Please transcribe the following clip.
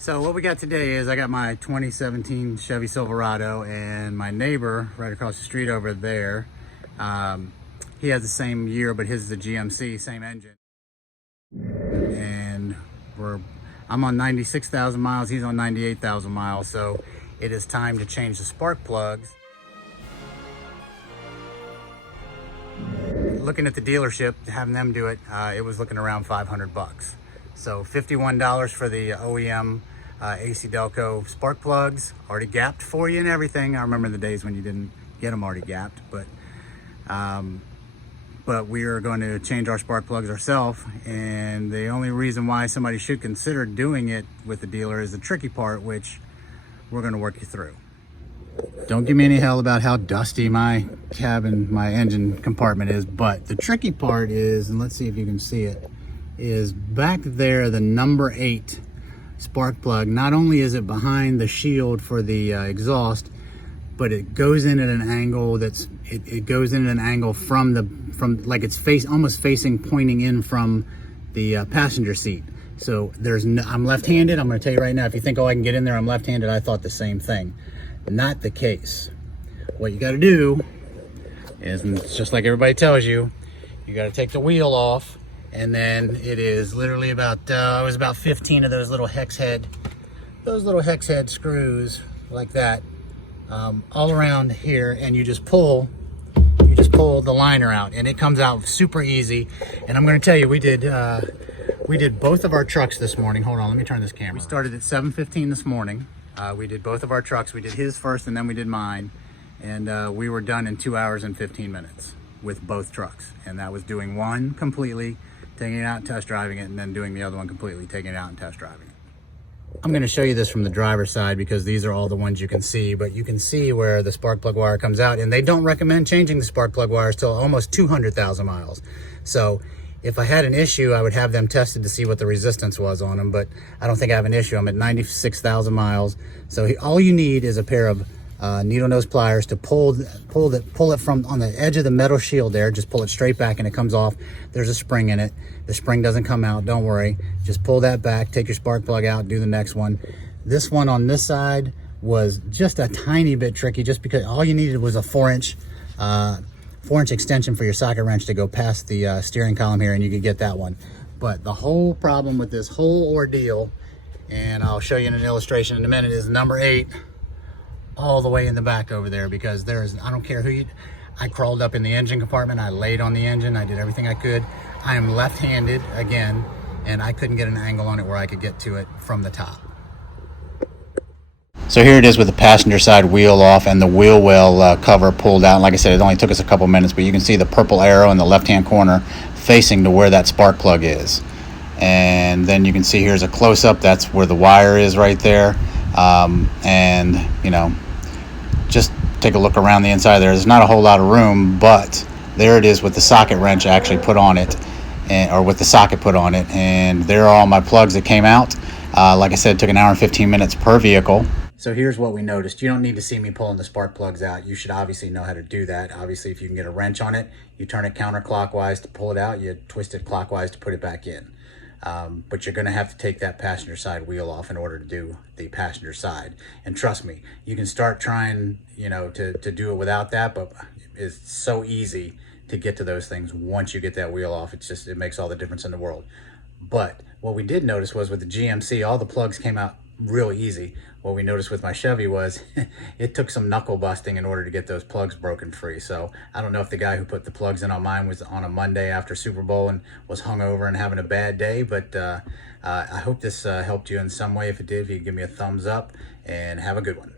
So what we got today is I got my 2017 Chevy Silverado, and my neighbor right across the street over there, he has the same year, but his is a GMC, same engine. And I'm on 96,000 miles, he's on 98,000 miles, so it is time to change the spark plugs. Looking at the dealership, having them do it, it was looking around 500 bucks. So $51 for the OEM AC Delco spark plugs, already gapped for you and everything. I remember the days when you didn't get them already gapped, but we are going to change our spark plugs ourselves. And the only reason why somebody should consider doing it with the dealer is the tricky part, which we're going to work you through. Don't give me any hell about how dusty my cabin, my engine compartment is, but the tricky part is, and let's see if you can see it, is back there, the number 8 spark plug. Not only is it behind the shield for the exhaust, but it goes in at an angle it goes in at an angle from like it's almost facing, pointing in from the passenger seat. So I'm left-handed. I'm going to tell you right now, if you think, oh, I can get in there, I'm left-handed, I thought the same thing. Not the case. What you got to do is, and it's just like everybody tells you, you got to take the wheel off, and then it is literally about it was about 15 of those little hex head screws like that, all around here, and you just pull the liner out, and it comes out super easy. And I'm going to tell you, we did both of our trucks this morning. Hold on, let me turn this camera. We started at 7:15 this morning. We did both of our trucks. We did his first and then we did mine. And we were done in 2 hours and 15 minutes with both trucks. And that was doing one completely, taking it out and test driving it, and then doing the other one completely, taking it out and test driving it. I'm gonna show you this from the driver's side because these are all the ones you can see, but you can see where the spark plug wire comes out, and they don't recommend changing the spark plug wires till almost 200,000 miles. So if I had an issue, I would have them tested to see what the resistance was on them, but I don't think I have an issue. I'm at 96,000 miles. So all you need is a pair of needle nose pliers to pull it from on the edge of the metal shield there. Just pull it straight back and it comes off. There's a spring in it. The spring doesn't come out, don't worry. Just pull that back, take your spark plug out, do the next one. This one on this side was just a tiny bit tricky, just because all you needed was a 4-inch extension for your socket wrench to go past the steering column here, and you could get that one. But the whole problem with this whole ordeal, and I'll show you in an illustration in a minute, is number 8 all the way in the back over there, because I don't care I crawled up in the engine compartment, I laid on the engine, I did everything I could. I am left-handed again, and I couldn't get an angle on it where I could get to it from the top. So here it is with the passenger side wheel off and the wheel well cover pulled out. Like I said, it only took us a couple minutes, but you can see the purple arrow in the left-hand corner facing to where that spark plug is. And then you can see here's a close-up. That's where the wire is right there. And, you know, just take a look around the inside there. There's not a whole lot of room, but there it is with the socket wrench actually put on it, or with the socket put on it. And there are all my plugs that came out. Like I said, it took an hour and 15 minutes per vehicle. So here's what we noticed. You don't need to see me pulling the spark plugs out. You should obviously know how to do that. Obviously, if you can get a wrench on it, you turn it counterclockwise to pull it out, you twist it clockwise to put it back in. But you're gonna have to take that passenger side wheel off in order to do the passenger side. And trust me, you can start trying, you know, to do it without that, but it's so easy to get to those things once you get that wheel off. It makes all the difference in the world. But what we did notice was with the GMC, all the plugs came out real easy. What we noticed with my Chevy was it took some knuckle busting in order to get those plugs broken free. So I don't know if the guy who put the plugs in on mine was on a Monday after Super Bowl and was hungover and having a bad day, but I hope this helped you in some way. If it did, if you give me a thumbs up, and have a good one.